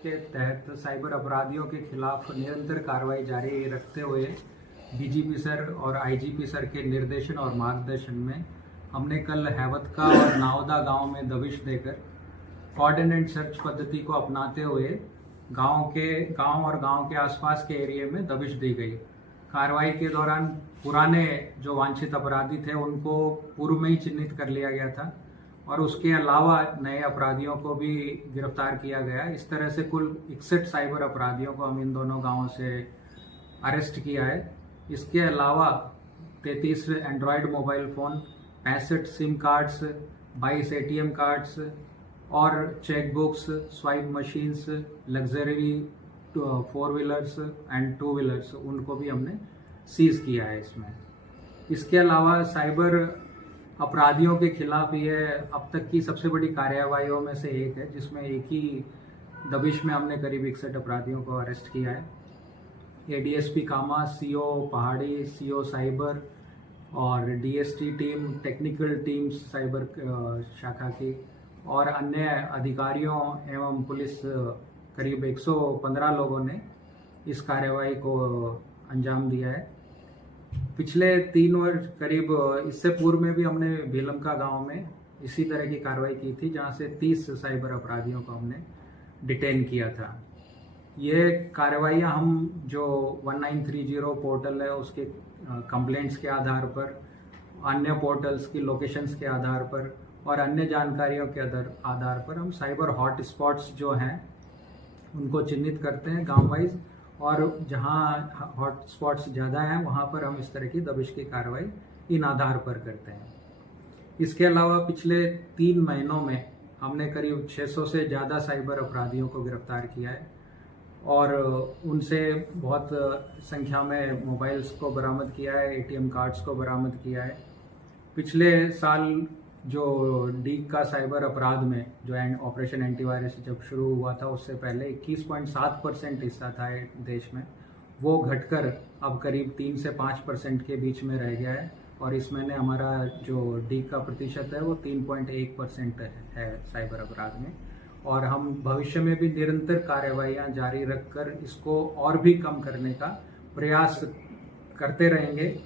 के तहत साइबर अपराधियों के खिलाफ निरंतर कार्रवाई जारी रखते हुए डीजीपी सर और आईजीपी सर के निर्देशन और मार्गदर्शन में हमने कल हैवतका और नावदा गांव में दबिश देकर कोऑर्डिनेट सर्च पद्धति को अपनाते हुए गांव और गांव के आसपास के एरिया में दबिश दी गई। कार्रवाई के दौरान पुराने जो वांछित अपराधी थे उनको पूर्व में ही चिन्हित कर लिया गया था और उसके अलावा नए अपराधियों को भी गिरफ्तार किया गया। इस तरह से कुल 61 साइबर अपराधियों को हम इन दोनों गांवों से अरेस्ट किया है। इसके अलावा 33 Android mobile phone, 65 SIM cards, 22 ATM cards और chequebooks, swipe machines, luxury 4 wheelers and 2 wheelers उनको भी हमने सीज किया है इसमें। इसके अलावा साइबर अपराधियों के खिलाफ यह अब तक की सबसे बड़ी कार्यवाहियों में से एक है, जिसमें एक ही दबिश में हमने करीब 61 अपराधियों को अरेस्ट किया है। एडीएसपी कामा, सीओ पहाड़ी, सीओ साइबर और DST team, technical teams cyber शाखा की और अन्य अधिकारियों एवं पुलिस करीब 115 लोगों ने इस कार्यवाही को अंजाम दिया है। पिछले 3 वर्ष करीब इससे पूर्व में भी हमने बेलमका गांव में इसी तरह की कार्रवाई की थी, जहां से 30 साइबर अपराधियों को हमने डिटेन किया था। ये कार्रवाइयाँ हम जो 1930 पोर्टल है उसके कंप्लेंट्स के आधार पर, अन्य पोर्टल्स की लोकेशंस के आधार पर और अन्य जानकारियों के आधार पर हम साइबर हॉट स्पॉट्स जो हैं उनको चिन्हित करते हैं गांव वाइज, और जहां हॉट स्पॉट्स ज़्यादा हैं वहां पर हम इस तरह की दबिश की कार्रवाई इन आधार पर करते हैं। इसके अलावा पिछले 3 महीनों में हमने करीब 600 से ज़्यादा साइबर अपराधियों को गिरफ्तार किया है और उनसे बहुत संख्या में मोबाइल्स को बरामद किया है, एटीएम कार्ड्स को बरामद किया है। पिछले साल जो डीग का साइबर अपराध में जो ऑपरेशन एंटीवायरस जब शुरू हुआ था उससे पहले 21.7% हिस्सा था देश में, वो घटकर अब करीब 3 से 5% के बीच में रह गया है और इस महीने हमारा जो डीग का प्रतिशत है वो 3.1% है साइबर अपराध में। और हम भविष्य में भी निरंतर कार्रवाइयाँ जारी रखकर इसको और भी कम करने का प्रयास करते रहेंगे।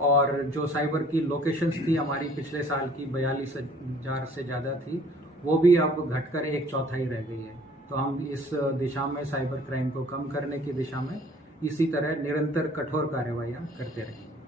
और जो साइबर की लोकेशंस थी हमारी पिछले साल की 42,000 से ज़्यादा थी, वो भी अब घटकर 1/4 रह गई है। तो हम इस दिशा में साइबर क्राइम को कम करने की दिशा में इसी तरह निरंतर कठोर कार्रवाइयाँ करते रहेंगे।